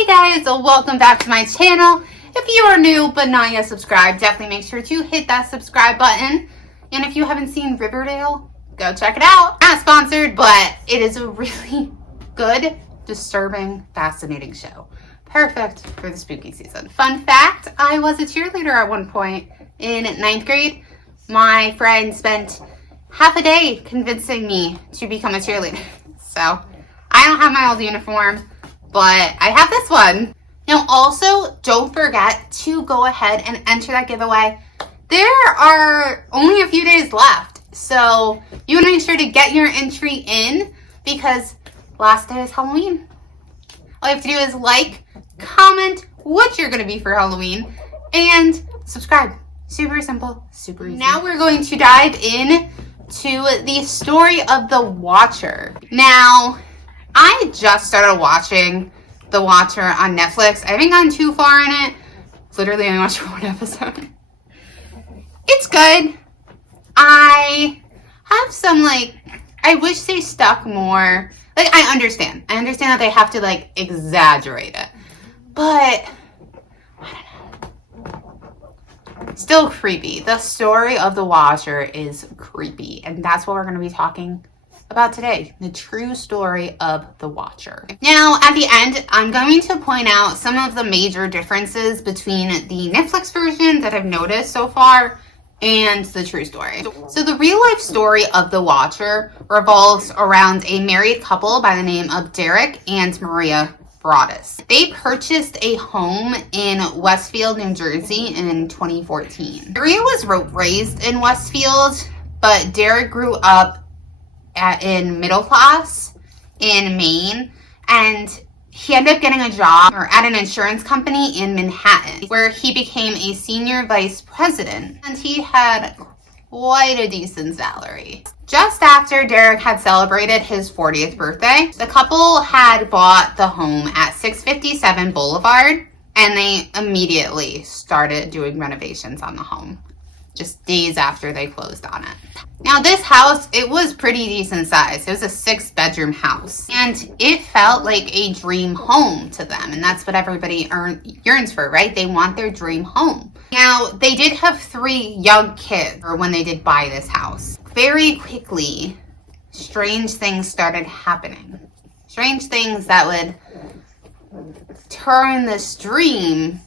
Hey guys, welcome back to my channel. If you are new but not yet subscribed, definitely make sure to hit that subscribe button. And if you haven't seen Riverdale, go check it out. Not sponsored, but it is a really good, disturbing, fascinating show. Perfect for the spooky season. Fun fact, I was a cheerleader at one point in 9th grade. My friend spent half a day convincing me to become a cheerleader. So I don't have my old uniform, but I have this one. Now also, don't forget to go ahead and enter that giveaway. There are only a few days left, so you want to make sure to get your entry in because last day is Halloween. All you have to do is like, comment what you're going to be for Halloween, and subscribe. Super simple, super easy. Now we're going to dive in to the story of the Watcher. Now, I just started watching The Watcher on Netflix. I haven't gotten too far in it. Literally only watched one episode. It's good. I have some, I wish they stuck more. I understand. I understand that they have to, exaggerate it. But, I don't know. Still creepy. The story of The Watcher is creepy. And that's what we're going to be talking about today, the true story of the Watcher. Now, at the end, I'm going to point out some of the major differences between the Netflix version that I've noticed so far and the true story. So the real life story of the Watcher revolves around a married couple by the name of Derek and Maria Broaddus. They purchased a home in Westfield, New Jersey in 2014. Maria was raised in Westfield, but Derek grew up in middle class in Maine, and he ended up getting a job at an insurance company in Manhattan, where he became a senior vice president, and he had quite a decent salary. Just after Derek had celebrated his 40th birthday, the couple had bought the home at 657 Boulevard, and they immediately started doing renovations on the home, just days after they closed on it. Now this house, it was pretty decent size. It was a 6-bedroom house, and it felt like a dream home to them, and that's what everybody yearns for, right? They want their dream home. Now, they did have 3 young kids when they did buy this house. Very quickly, strange things started happening. Strange things that would turn this dream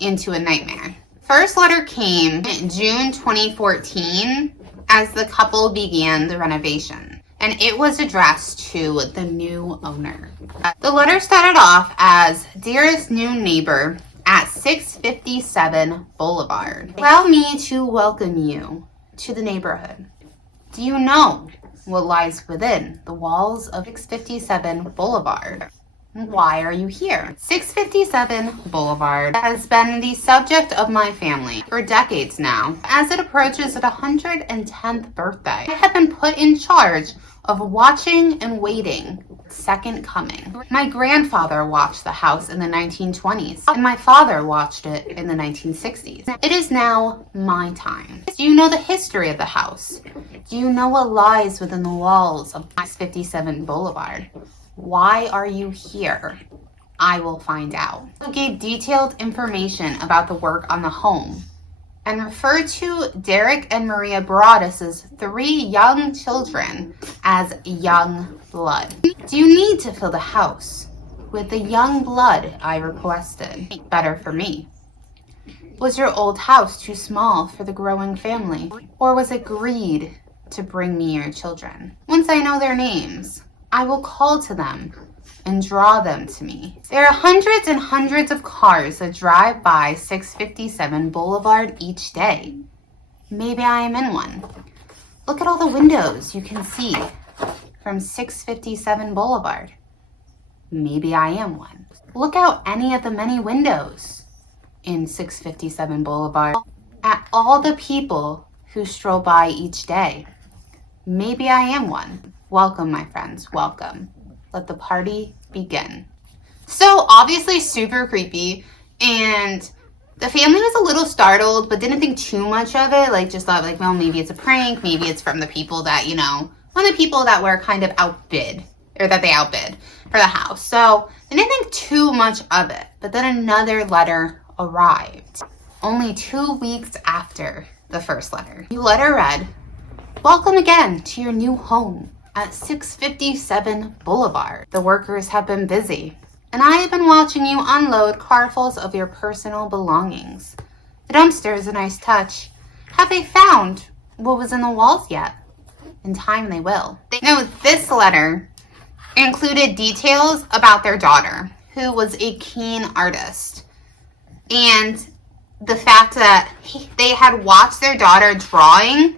into a nightmare. First letter came in June 2014 as the couple began the renovation, and it was addressed to the new owner. The letter started off as, "Dearest new neighbor at 657 Boulevard. Allow me to welcome you to the neighborhood. Do you know what lies within the walls of 657 Boulevard? Why are you here? 657 Boulevard has been the subject of my family for decades now. As it approaches its 110th birthday, I have been put in charge of watching and waiting second coming. My grandfather watched the house in the 1920s, and my father watched it in the 1960s. It is now my time. Do you know the history of the house? Do you know what lies within the walls of 657 Boulevard? Why are you here? I will find out." He gave detailed information about the work on the home and referred to Derek and Maria Broaddus' 3 young children as young blood. "Do you need to fill the house with the young blood I requested? Better for me. Was your old house too small for the growing family? Or was it greed to bring me your children? Once I know their names, I will call to them and draw them to me. There are hundreds and hundreds of cars that drive by 657 Boulevard each day. Maybe I am in one. Look at all the windows you can see from 657 Boulevard. Maybe I am one. Look out any of the many windows in 657 Boulevard at all the people who stroll by each day. Maybe I am one. Welcome, my friends, welcome. Let the party begin." So obviously super creepy, and the family was a little startled, but didn't think too much of it. Just thought well, maybe it's a prank. Maybe it's from the people that, one of the people that were kind of outbid or that they outbid for the house. So they didn't think too much of it. But then another letter arrived only 2 weeks after the first letter. The letter read, "Welcome again to your new home at 657 Boulevard. The workers have been busy, and I have been watching you unload carfuls of your personal belongings. The dumpster is a nice touch. Have they found what was in the walls yet? In time they will." Now, this letter included details about their daughter, who was a keen artist, and the fact that they had watched their daughter drawing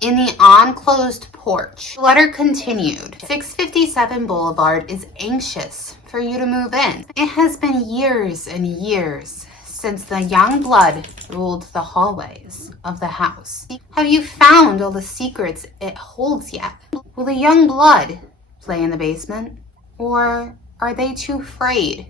in the enclosed porch. The letter continued, "657 Boulevard is anxious for you to move in. It has been years and years since the young blood ruled the hallways of the house. Have you found all the secrets it holds yet? Will the young blood play in the basement, or are they too afraid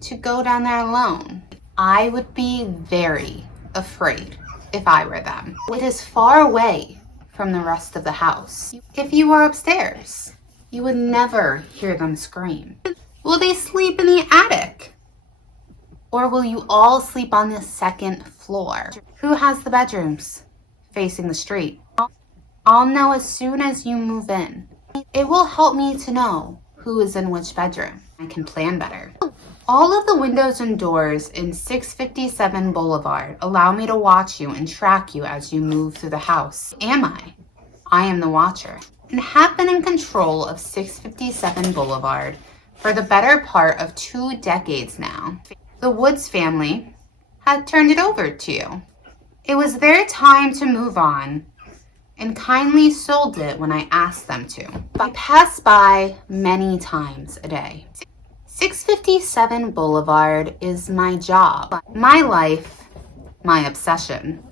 to go down there alone? I would be very afraid if I were them. It is far away from the rest of the house. If you were upstairs, you would never hear them scream. Will they sleep in the attic? Or will you all sleep on the second floor? Who has the bedrooms facing the street? I'll know as soon as you move in. It will help me to know who is in which bedroom. I can plan better. All of the windows and doors in 657 Boulevard allow me to watch you and track you as you move through the house. Am I? I am the watcher, and have been in control of 657 Boulevard for the better part of 2 decades now. The Woods family had turned it over to you. It was their time to move on, and kindly sold it when I asked them to. I pass by many times a day. 657 Boulevard is my job, my life, my obsession.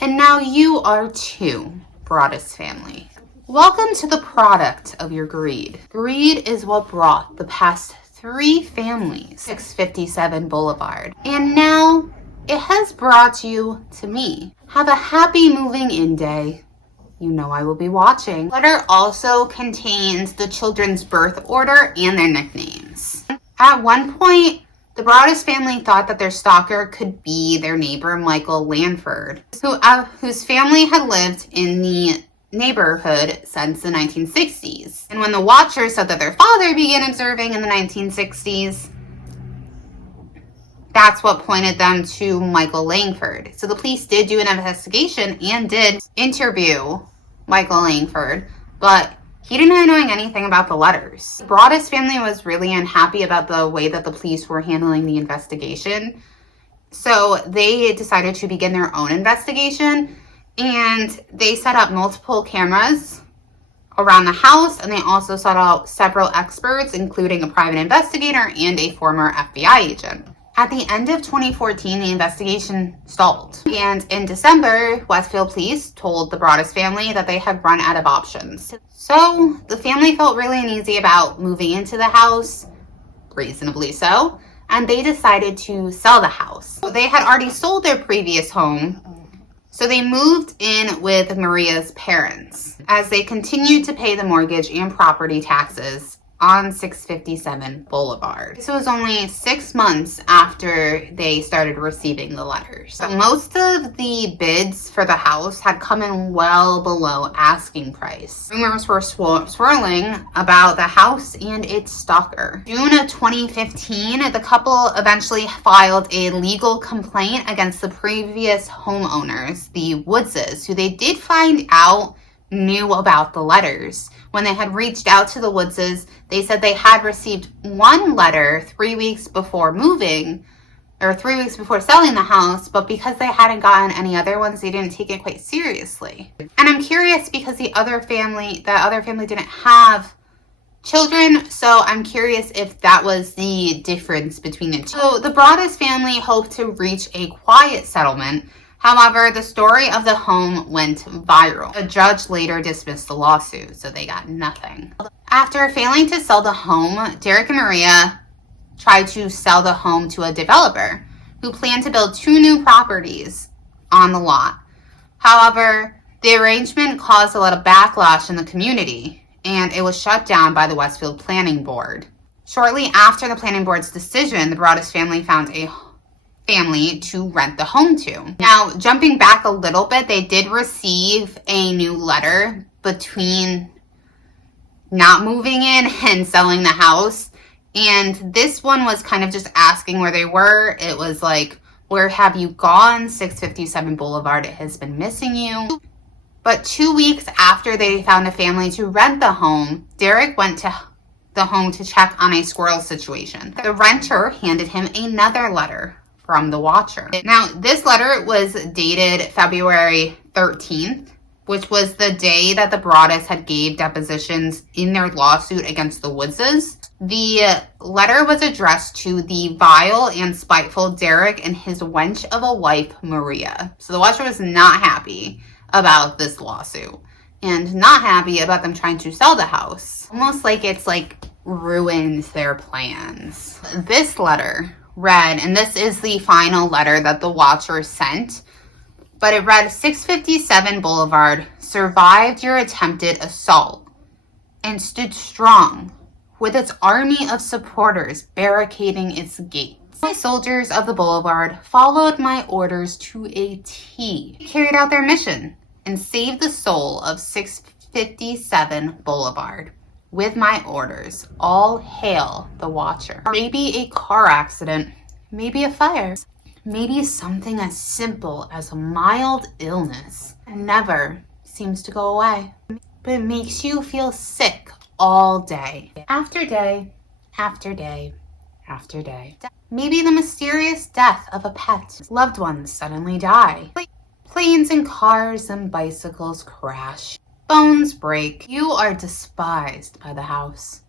And now you are too, Broaddus family. Welcome to the product of your greed. Greed is what brought the past 3 families 657 Boulevard. And now it has brought you to me. Have a happy moving in day. You know I will be watching. The letter also contains the children's birth order and their nicknames. At one point, the Broaddus family thought that their stalker could be their neighbor, Michael Langford, whose family had lived in the neighborhood since the 1960s. And when the watchers said that their father began observing in the 1960s, that's what pointed them to Michael Langford. So the police did do an investigation and did interview Michael Langford, but he didn't know anything about the letters. The Broaddus family was really unhappy about the way that the police were handling the investigation. So they decided to begin their own investigation, and they set up multiple cameras around the house, and they also sought out several experts, including a private investigator and a former FBI agent. At the end of 2014, the investigation stalled. And in December, Westfield police told the Broaddus family that they had run out of options. So the family felt really uneasy about moving into the house, reasonably so, and they decided to sell the house. They had already sold their previous home, so they moved in with Maria's parents as they continued to pay the mortgage and property taxes on 657 Boulevard. This was only 6 months after they started receiving the letters. So most of the bids for the house had come in well below asking price. Rumors were swirling about the house and its stalker. June of 2015, the couple eventually filed a legal complaint against the previous homeowners, the Woodses, who they did find out knew about the letters. When they had reached out to the Woodses, they said they had received one letter 3 weeks before moving, or 3 weeks before selling the house, but because they hadn't gotten any other ones, they didn't take it quite seriously. And I'm curious because the other family didn't have children, so I'm curious if that was the difference between the two. So the Broaddus family hoped to reach a quiet settlement. However, the story of the home went viral. A judge later dismissed the lawsuit, so they got nothing. After failing to sell the home, Derek and Maria tried to sell the home to a developer who planned to build 2 new properties on the lot. However, the arrangement caused a lot of backlash in the community, and it was shut down by the Westfield Planning Board. Shortly after the planning board's decision, the Broaddus family found a family to rent the home to. Now, jumping back a little bit, they did receive a new letter between not moving in and selling the house. And this one was kind of just asking where they were. It was like, where have you gone? 657 Boulevard, it has been missing you. But 2 weeks after they found a family to rent the home, Derek went to the home to check on a squirrel situation. The renter handed him another letter from the watcher. Now, this letter was dated February 13th, which was the day that the Broaddus had gave depositions in their lawsuit against the Woodses. The letter was addressed to the vile and spiteful Derek and his wench of a wife, Maria. So the watcher was not happy about this lawsuit and not happy about them trying to sell the house. Almost like it's like ruined their plans. This letter read, and this is the final letter that the watcher sent, but it read, 657 Boulevard survived your attempted assault and stood strong with its army of supporters barricading its gates. My soldiers of the boulevard followed my orders to a T, carried out their mission, and saved the soul of 657 Boulevard. With my orders, all hail the watcher. Maybe a car accident, maybe a fire, maybe something as simple as a mild illness. It never seems to go away, but it makes you feel sick all day. After day, after day, after day. Maybe the mysterious death of a pet. Loved ones suddenly die. Planes and cars and bicycles crash. Bones break. You are despised by the house.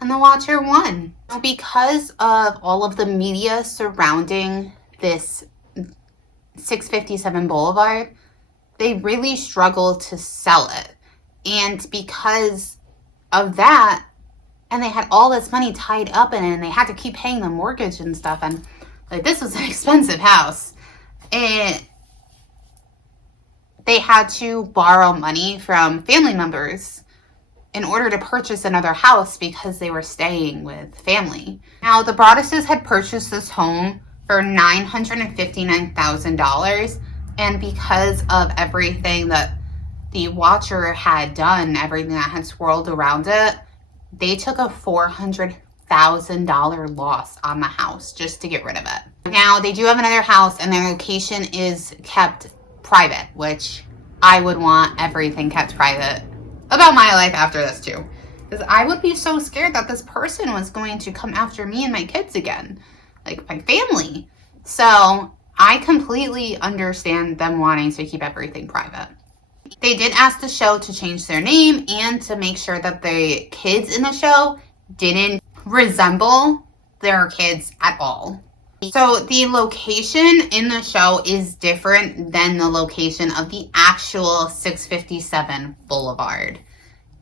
And the watcher won. Because of all of the media surrounding this 657 Boulevard, they really struggled to sell it. And because of that, and they had all this money tied up in it, and they had to keep paying the mortgage and stuff, and like, this was an expensive house. And they had to borrow money from family members in order to purchase another house because they were staying with family. Now, the Broadduses had purchased this home for $959,000, and because of everything that the watcher had done, everything that had swirled around it, they took a $400,000 loss on the house just to get rid of it. Now, they do have another house, and their location is kept private, which I would want everything kept private about my life after this too, because I would be so scared that this person was going to come after me and my kids again, like my family. So I completely understand them wanting to keep everything private. They did ask the show to change their name and to make sure that the kids in the show didn't resemble their kids at all. So the location in the show is different than the location of the actual 657 Boulevard.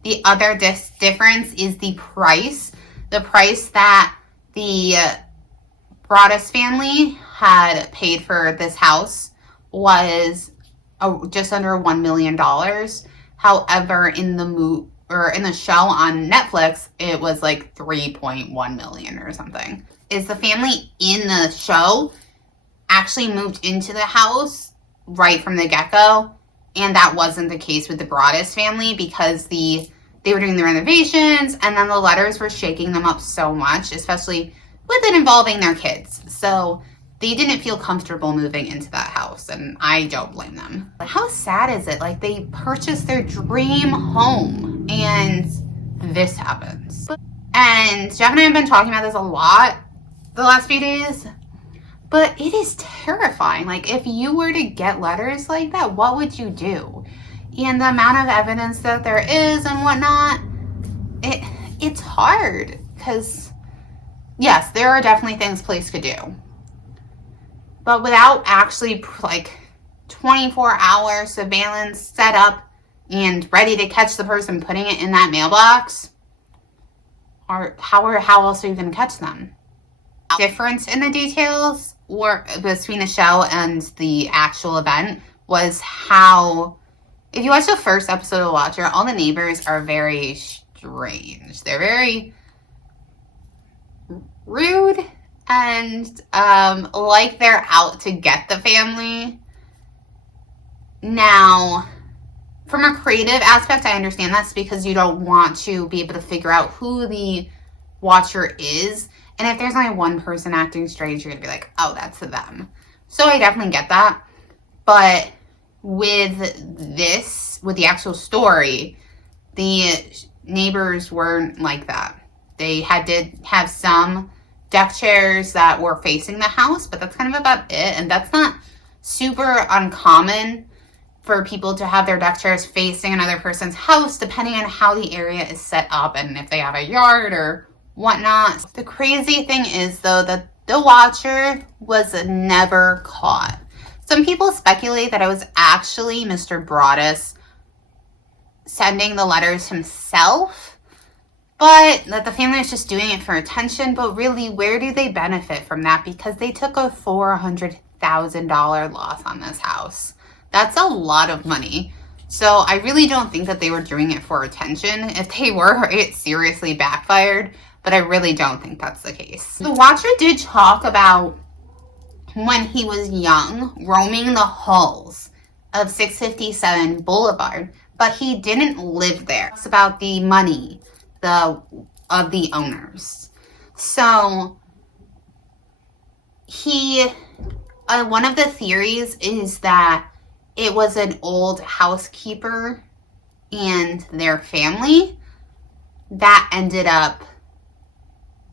The other difference is the price. The price that the Broaddus family had paid for this house was just under $1 million. However, in the show on Netflix, it was like 3.1 million or something. Is the family in the show actually moved into the house right from the get-go, and that wasn't the case with the Broaddus family because they were doing the renovations, and then the letters were shaking them up so much, especially with it involving their kids. So they didn't feel comfortable moving into that house, and I don't blame them. How sad is it? Like, they purchased their dream home, and this happens. And Jeff and I have been talking about this a lot the last few days, but it is terrifying. Like, if you were to get letters like that, what would you do? And the amount of evidence that there is and whatnot, it's hard, because yes, there are definitely things police could do, but without actually like 24-hour surveillance set up and ready to catch the person putting it in that mailbox, or how else are you going to catch them? Difference in the details between the show and the actual event was how if you watch the first episode of Watcher, all the neighbors are very strange. They're very rude and like they're out to get the family. Now, from a creative aspect, I understand that's because you don't want to be able to figure out who the Watcher is. And if there's only one person acting strange, you're going to be like, oh, that's them. So I definitely get that. But with this, with the actual story, the neighbors weren't like that. They did have some deck chairs that were facing the house, but that's kind of about it. And that's not super uncommon for people to have their deck chairs facing another person's house, depending on how the area is set up and if they have a yard or whatnot. The crazy thing is, though, that the Watcher was never caught. Some people speculate that it was actually Mr. Broaddus sending the letters himself, but that the family is just doing it for attention. But really, where do they benefit from that? Because they took a $400,000 loss on this house. That's a lot of money. So I really don't think that they were doing it for attention. If they were, it seriously backfired. But I really don't think that's the case. The Watcher did talk about when he was young, roaming the halls of 657 Boulevard, but he didn't live there. It's about the money of the owners. So one of the theories is that it was an old housekeeper and their family that ended up,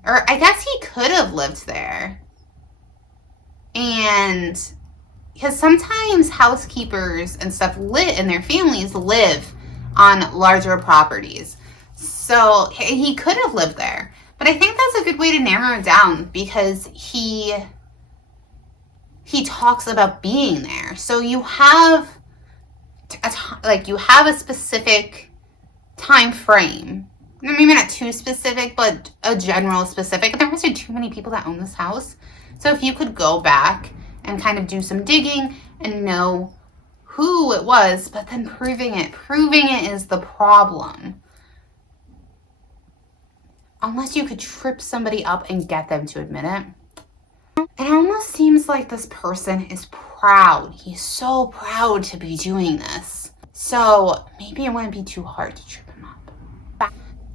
or I guess he could have lived there. And because sometimes housekeepers and stuff and their families live on larger properties. So he could have lived there. But I think that's a good way to narrow it down, because he talks about being there. So you have a specific time frame. Maybe not too specific, but a general specific. There wasn't too many people that own this house. So if you could go back and kind of do some digging and know who it was, but then proving it is the problem. Unless you could trip somebody up and get them to admit it. It almost seems like this person is proud. He's so proud to be doing this. So maybe it wouldn't be too hard to trip him up.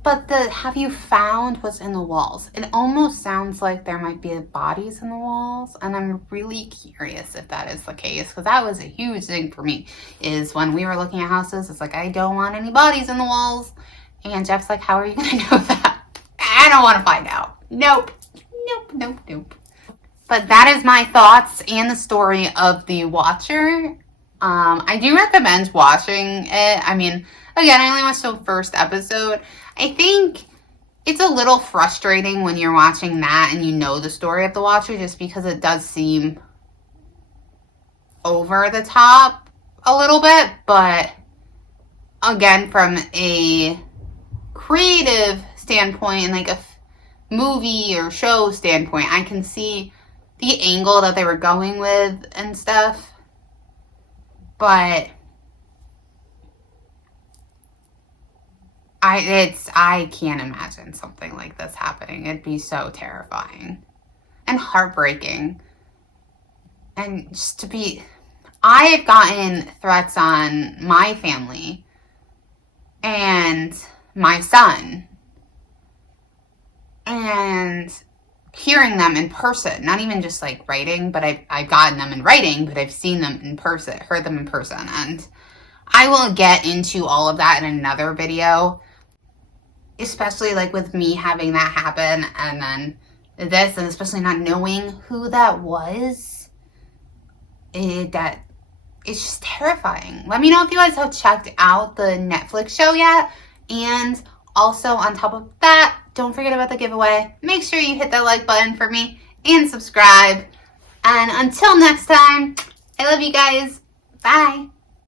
But the have you found what's in the walls? It almost sounds like there might be bodies in the walls. And I'm really curious if that is the case. Because that was a huge thing for me. Is when we were looking at houses, it's like, I don't want any bodies in the walls. And Jeff's like, how are you going to know that? I don't want to find out. Nope. But that is my thoughts and the story of the Watcher. I do recommend watching it. I mean, again, I only watched the first episode. I think it's a little frustrating when you're watching that and you know the story of the Watcher, just because it does seem over the top a little bit. But again, from a creative standpoint and like a movie or show standpoint, I can see the angle that they were going with and stuff. But I can't imagine something like this happening. It'd be so terrifying and heartbreaking. And just I've gotten threats on my family and my son, and hearing them in person, not even just like writing, but I've gotten them in writing, but I've seen them in person, heard them in person. And I will get into all of that in another video, especially like with me having that happen and then this, and especially not knowing who that was. It's just terrifying. Let me know if you guys have checked out the Netflix show yet. And also on top of that, don't forget about the giveaway. Make sure you hit that like button for me and subscribe. And until next time, I love you guys. Bye.